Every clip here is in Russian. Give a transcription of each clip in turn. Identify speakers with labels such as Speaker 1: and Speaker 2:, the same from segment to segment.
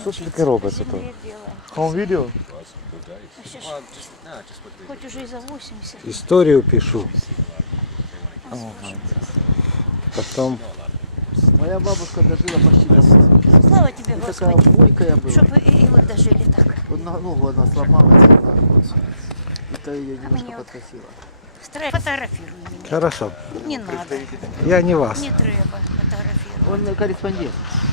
Speaker 1: Що ж таке робиться тут? Home video?
Speaker 2: Хоть уже и за 80.
Speaker 3: Историю пишу. Потом
Speaker 1: Моя бабушка дожила почти до 80.
Speaker 2: Слава тебе,
Speaker 1: Такая
Speaker 2: Господи,
Speaker 1: бойкая была.
Speaker 2: чтобы и вы дожили так.
Speaker 1: Одна ногу она сломалась. Вот. Это ее немножко
Speaker 2: мне вот-
Speaker 1: подкосило.
Speaker 2: Фотографируй меня.
Speaker 3: хорошо.
Speaker 2: Не надо.
Speaker 3: Я не вас.
Speaker 2: Не треба фотографировать.
Speaker 1: Он корреспондент.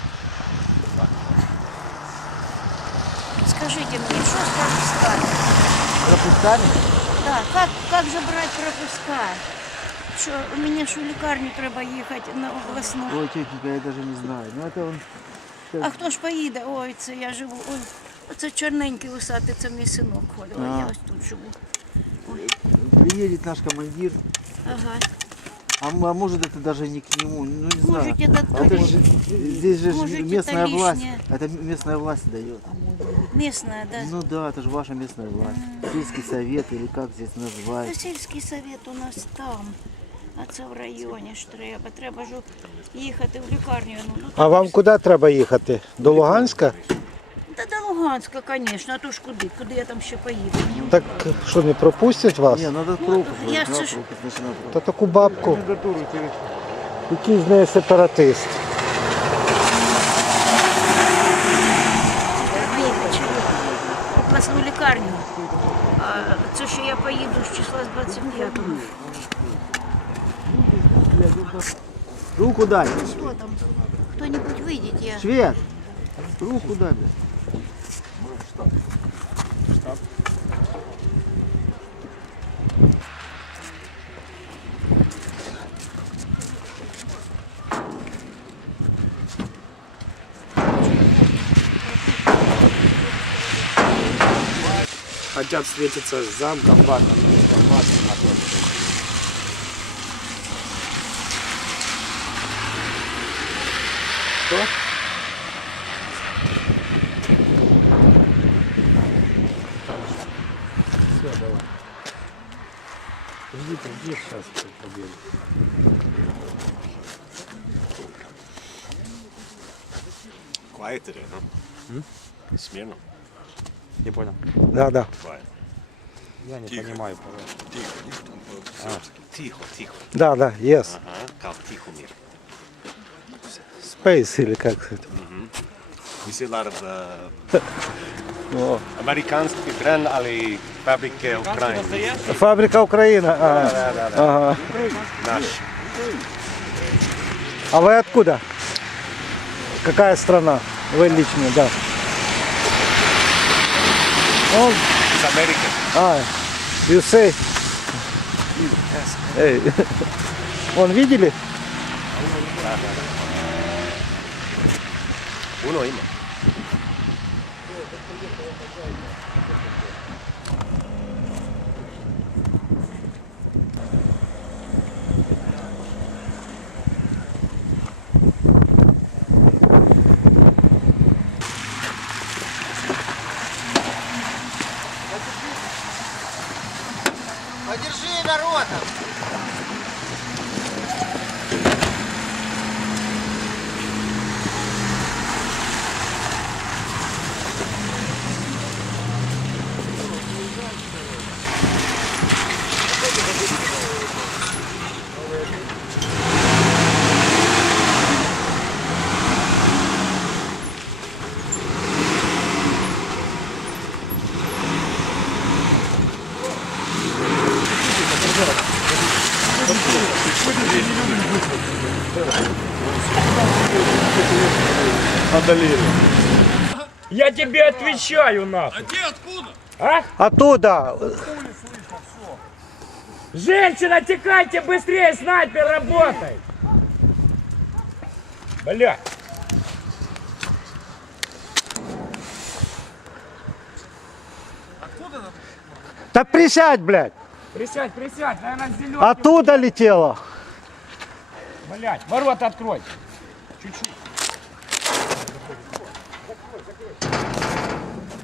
Speaker 2: Скажите мне, что с пропусками?
Speaker 1: Пропускали?
Speaker 2: Да, как же брать пропуска? Що, мені ж у лікарню треба їхати на обласну.
Speaker 1: Ой, тетенька, я даже не знаю. Ну это он...
Speaker 2: А хто ж поїде? Ой, це я живу. Ой, оце чорненький усатий, це мій синок ходить. Ой, я ось тут живу.
Speaker 1: Приедет наш командир,
Speaker 2: Ага.
Speaker 1: а может это даже не к нему, ну не знаю.
Speaker 2: Может, это
Speaker 1: А это же, здесь же
Speaker 2: Может, это
Speaker 1: местная власть,
Speaker 2: лишнее.
Speaker 1: это местная власть дает.
Speaker 2: Місна, да.
Speaker 1: Ну да, это же ваша местная власть. Сельский совет или как здесь
Speaker 2: Та
Speaker 1: называют.
Speaker 2: сільський совет у нас там, а це в районі ж треба. Треба ж їхати в лікарню. Ну,
Speaker 3: А вам куди треба їхати? До Луганська?
Speaker 2: Та до Луганська, звісно, а то ж куди? Куди я там ще поїду?
Speaker 3: Так що, не пропустять вас?
Speaker 1: Не, надо пропуск.
Speaker 2: я
Speaker 1: надо
Speaker 2: ж-
Speaker 1: пропуск, значит, надо пропуск.
Speaker 3: Та таку бабку. Який з неї сепаратист.
Speaker 2: Треба їхати в обласну лікарню. А це що я поїду з числа з 25-го.
Speaker 1: Руку дай.
Speaker 2: Хто там? Хто-нибудь вийдіть, я.
Speaker 1: Швед. Руку дай, блядь.
Speaker 4: Хотят встретиться с замкомбатом, но с комбатом находится. Что? Все, давай. Жди, сейчас победу.
Speaker 5: Quiet today, huh? Смирно.
Speaker 4: Не понял.
Speaker 3: Да, да.
Speaker 5: Quiet.
Speaker 4: Я не
Speaker 5: Тихо.
Speaker 4: понимаю.
Speaker 5: Тихо, не там по-сербски. Тихо, тихо.
Speaker 3: Да, да, yes.
Speaker 5: Ага, как Тихомир.
Speaker 3: Space или как это?
Speaker 5: We see a lot of американский бренд, ali фабрики Украины.
Speaker 3: Фабрика Украина. Ага.
Speaker 5: Наш.
Speaker 3: А вы откуда? Какая страна? Вы лично, да. Он,
Speaker 5: Из Америки.
Speaker 3: you say. Эй. Вон, видели?
Speaker 5: Uno ima.
Speaker 1: Подержи ворота.
Speaker 6: Я тебе отвечаю, нахуй. А ты откуда? А?
Speaker 3: Оттуда.
Speaker 6: Женщина, текайте быстрее, снайпер работает. Бля.
Speaker 3: Да присядь, блядь.
Speaker 6: Присядь, присядь, наверное, зеленый.
Speaker 3: Оттуда летела.
Speaker 6: Блядь, ворота открой.